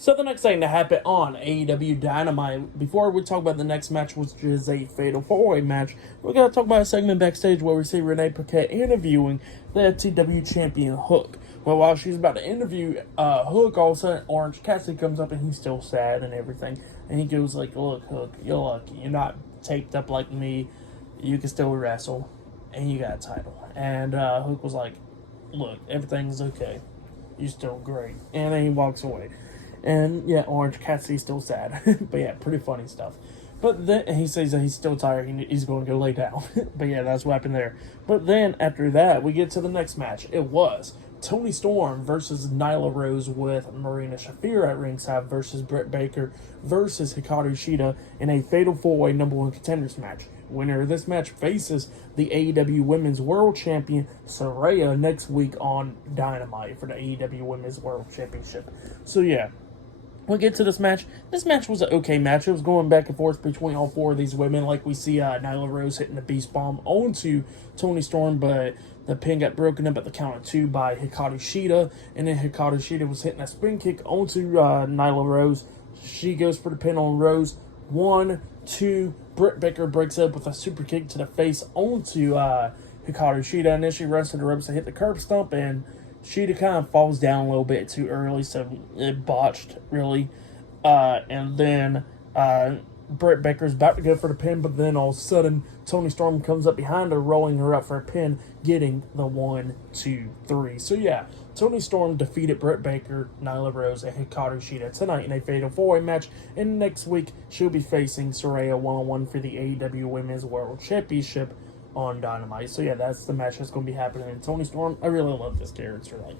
So the next thing to happen on AEW Dynamite, before we talk about the next match, which is a Fatal 4-Way match, we're going to talk about a segment backstage where we see Renee Paquette interviewing the FTW champion Hook. Well, while she's about to interview Hook, all of a sudden Orange Cassidy comes up and he's still sad and everything. And he goes like, "Look, Hook, you're lucky. You're not taped up like me. You can still wrestle. And you got a title." And Hook was like, "Look, everything's okay. You're still great." And then he walks away. And yeah, Orange Cassidy's still sad. But yeah, pretty funny stuff. But then he says that he's still tired. He's going to go lay down. But yeah, that's what happened there. But then after that, we get to the next match. It was Toni Storm versus Nyla Rose with Marina Shafir at ringside versus Britt Baker versus Hikaru Shida in a Fatal 4-Way number 1 contenders match. Winner of this match faces the AEW Women's World Champion Saraya next week on Dynamite for the AEW Women's World Championship. So yeah, we'll get to this match. This match was an okay match. It was going back and forth between all four of these women. Like we see Nyla Rose hitting the Beast Bomb onto Toni Storm, but the pin got broken up at the count of 2 by Hikaru Shida. And then Hikaru Shida was hitting a spin kick onto Nyla Rose. She goes for the pin on Rose. 1, 2. Britt Baker breaks up with a super kick to the face onto Hikaru Shida. And then she runs to the ropes to hit the curb stomp, and Shida kind of falls down a little bit too early, so it botched, really. And then Britt Baker's about to go for the pin, but then all of a sudden, Toni Storm comes up behind her, rolling her up for a pin, getting the 1, 2, 3. So yeah, Toni Storm defeated Britt Baker, Nyla Rose, and Hikaru Shida tonight in a Fatal 4-Way match. And next week, she'll be facing Saraya one-on-one for the AEW Women's World Championship on Dynamite. So yeah, that's the match that's going to be happening. And Toni Storm, I really love this character. Like,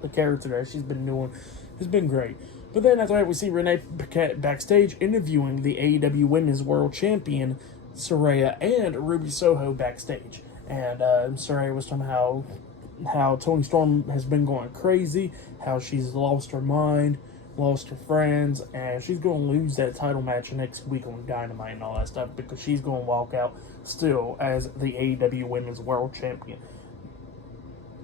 the character that she's been doing has been great. But then after that, we see Renee Paquette backstage interviewing the AEW Women's World Champion Saraya and Ruby Soho backstage. And Saraya was talking how Toni Storm has been going crazy, how she's lost her mind, lost her friends, and she's going to lose that title match next week on Dynamite and all that stuff, because she's going to walk out still as the AEW Women's World Champion.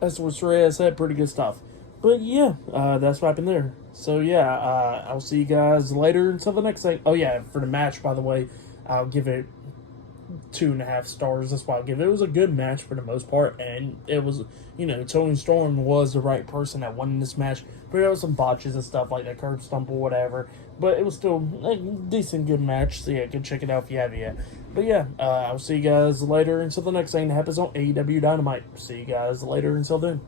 That's what Saraya said. Pretty good stuff. But yeah, that's what happened there. So yeah, I'll see you guys later until the next thing. Oh yeah, for the match, by the way, I'll give it 2.5 stars. That's why I'll give it. It was a good match for the most part, and it was, Toni Storm was the right person that won this match. But there was some botches and stuff like that, curb stomp or whatever. But it was still a decent, good match. So yeah, go check it out if you have yet. But yeah, I'll see you guys later until the next thing that happens on AEW Dynamite. See you guys later until then.